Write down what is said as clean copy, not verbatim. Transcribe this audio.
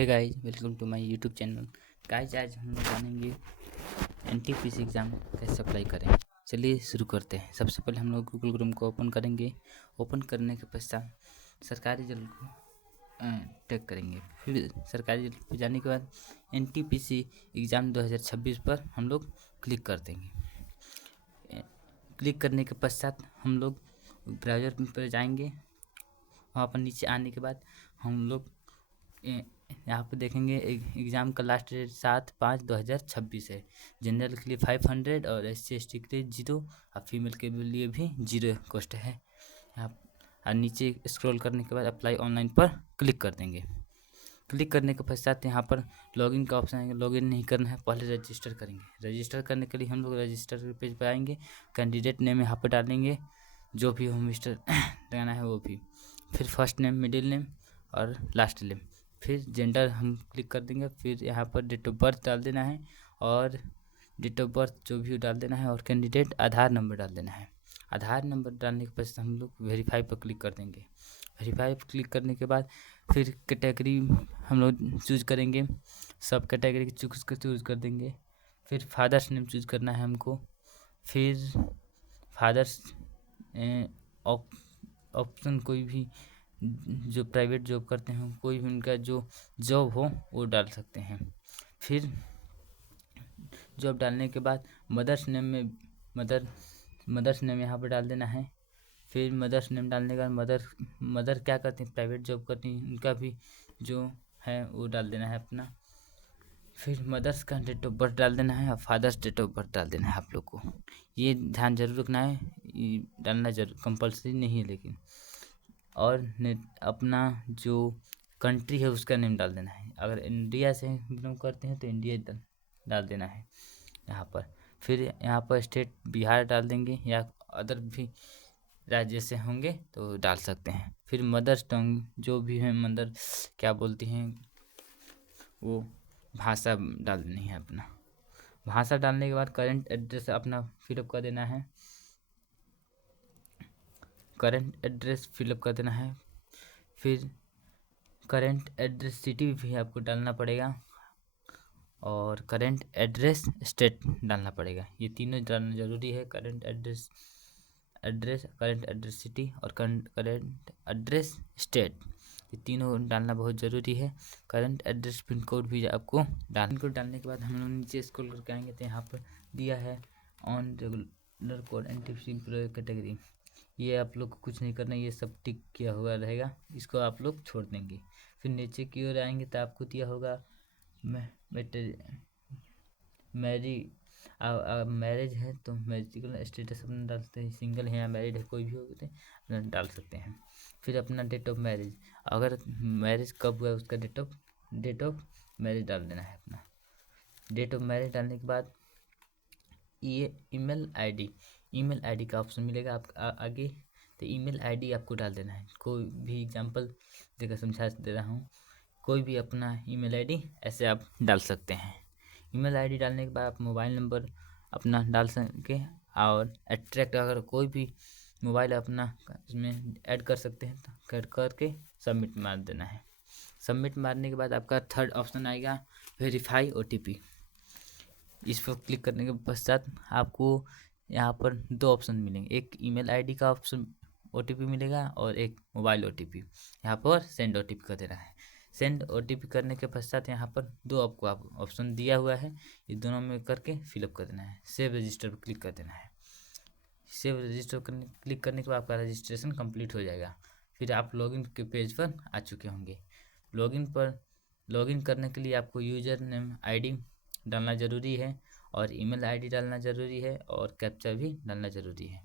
Hey guys, welcome to my YouTube channel. Guys, आज हम लोग जानेंगे एनटीपीसी एग्ज़ाम कैसे अप्लाई करें। चलिए शुरू करते हैं। सबसे पहले हम लोग गूगल क्रोम को ओपन करेंगे। ओपन करने के पश्चात सरकारी जल को टैग करेंगे। फिर सरकारी जल पर जाने के बाद एनटीपीसी एग्ज़ाम 2026 पर हम लोग क्लिक कर देंगे। क्लिक करने के पश्चात हम लोग ब्राउज़र पर जाएंगे। वहाँ पर नीचे आने के बाद हम लोग यहाँ पर देखेंगे एग्ज़ाम का लास्ट डेट 7/5/2026 है। जनरल के लिए 500 और SC/ST के लिए 0 और फीमेल के लिए भी 0 कॉस्ट है। यहाँ और नीचे स्क्रॉल करने के बाद अप्लाई ऑनलाइन पर क्लिक कर देंगे। क्लिक करने के पश्चात यहाँ पर लॉगिन का ऑप्शन आएगा। लॉगिन नहीं करना है, पहले रजिस्टर करेंगे। रजिस्टर करने के लिए हम लोग रजिस्टर के पेज पर आएंगे। कैंडिडेट नेम यहाँ पर डालेंगे, जो भी होम मिनिस्टर लगाना है वो भी। फिर फर्स्ट नेम, मिडिल नेम और लास्ट नेम। फिर जेंडर हम क्लिक कर देंगे। फिर यहाँ पर डेट ऑफ बर्थ डाल देना है और डेट ऑफ बर्थ जो भी डाल देना है और कैंडिडेट आधार नंबर डाल देना है। आधार नंबर डालने के पश्चात हम लोग वेरीफाई पर क्लिक कर देंगे। वेरीफाई पर क्लिक करने के बाद फिर कैटेगरी हम लोग चूज़ करेंगे। सब कैटेगरी चूज़ कर देंगे। फिर फादर्स नेम चूज़ करना है हमको। फिर फादर्स ऑप्शन कोई भी जो प्राइवेट जॉब करते हैं, कोई भी उनका जो जॉब हो वो डाल सकते हैं। फिर जॉब डालने के बाद मदर्स नेम यहाँ पर डाल देना है। फिर मदर्स नेम डालने के बाद मदर क्या करती हैं, प्राइवेट जॉब करती हैं, उनका भी जो है वो डाल देना है अपना। फिर मदर्स का डेट ऑफ बर्थ डाल देना है और फादर्स डेट ऑफ बर्थ डाल देना है। आप लोग को ये ध्यान जरूर रखना है, ये डालना जरूर कंपल्सरी नहीं है लेकिन। और अपना जो कंट्री है उसका नेम डाल देना है। अगर इंडिया से बिलोंग करते हैं तो इंडिया डाल देना है यहाँ पर। फिर यहाँ पर स्टेट बिहार डाल देंगे या अदर भी राज्य से होंगे तो डाल सकते हैं। फिर मदर्स टंग जो भी है, मदर क्या बोलती हैं वो भाषा डाल देनी है अपना। भाषा डालने के बाद करंट एड्रेस अपना फिलअप कर देना है। करंट एड्रेस फिलअप कर देना है। फिर करंट एड्रेस सिटी भी आपको डालना पड़ेगा और करंट एड्रेस स्टेट डालना पड़ेगा। ये तीनों डालना ज़रूरी है। Current address current address city और करंट एड्रेस स्टेट, ये तीनों डालना बहुत ज़रूरी है। करंट एड्रेस पिन कोड भी आपको पिन कोड डालने के बाद हम लोग नीचे स्क्रॉल करके आएंगे तो यहाँ पर दिया है on regular code NTPC category. ये आप लोग को कुछ नहीं करना, ये सब टिक किया हुआ रहेगा, इसको आप लोग छोड़ देंगे। फिर नीचे की ओर आएंगे तो आपको दिया होगा मैरिज है तो मैरिजिकल स्टेटस अपना डालते हैं। सिंगल है या मैरिड है, कोई भी होते हैं डाल सकते हैं। फिर अपना डेट ऑफ मैरिज, अगर मैरिज कब हुआ है उसका डेट ऑफ मैरिज डाल देना है अपना। डेट ऑफ मैरिज डालने के बाद ये ईमेल आईडी का ऑप्शन मिलेगा आप आगे, तो ईमेल आईडी आपको डाल देना है। कोई भी एग्जांपल देकर समझा दे रहा हूँ, कोई भी अपना ईमेल आईडी ऐसे आप डाल सकते हैं। ईमेल आईडी डालने के बाद आप मोबाइल नंबर अपना डाल सके और एट्रैक्ट अगर कोई भी मोबाइल अपना इसमें ऐड कर सकते हैं तो ऐड करके सबमिट मार देना है। सबमिट मारने के बाद आपका थर्ड ऑप्शन आएगा वेरीफाई OTP। इस पर क्लिक करने के पश्चात आपको यहाँ पर 2 ऑप्शन मिलेंगे, एक ईमेल आईडी का ऑप्शन OTP मिलेगा और एक मोबाइल OTP। यहाँ पर सेंड OTP कर देना है। सेंड OTP करने के पश्चात यहाँ पर 2 आपको ऑप्शन दिया हुआ है, ये दोनों में करके फिलअप कर देना है। सेव रजिस्टर पर क्लिक कर देना है। सेव रजिस्टर क्लिक करने के बाद आपका रजिस्ट्रेशन कंप्लीट हो जाएगा। फिर आप लॉगिन के पेज पर आ चुके होंगे। लॉगिन करने के लिए आपको यूजर नेम ID डालना ज़रूरी है और ईमेल आईडी डालना ज़रूरी है और कैप्चा भी डालना ज़रूरी है।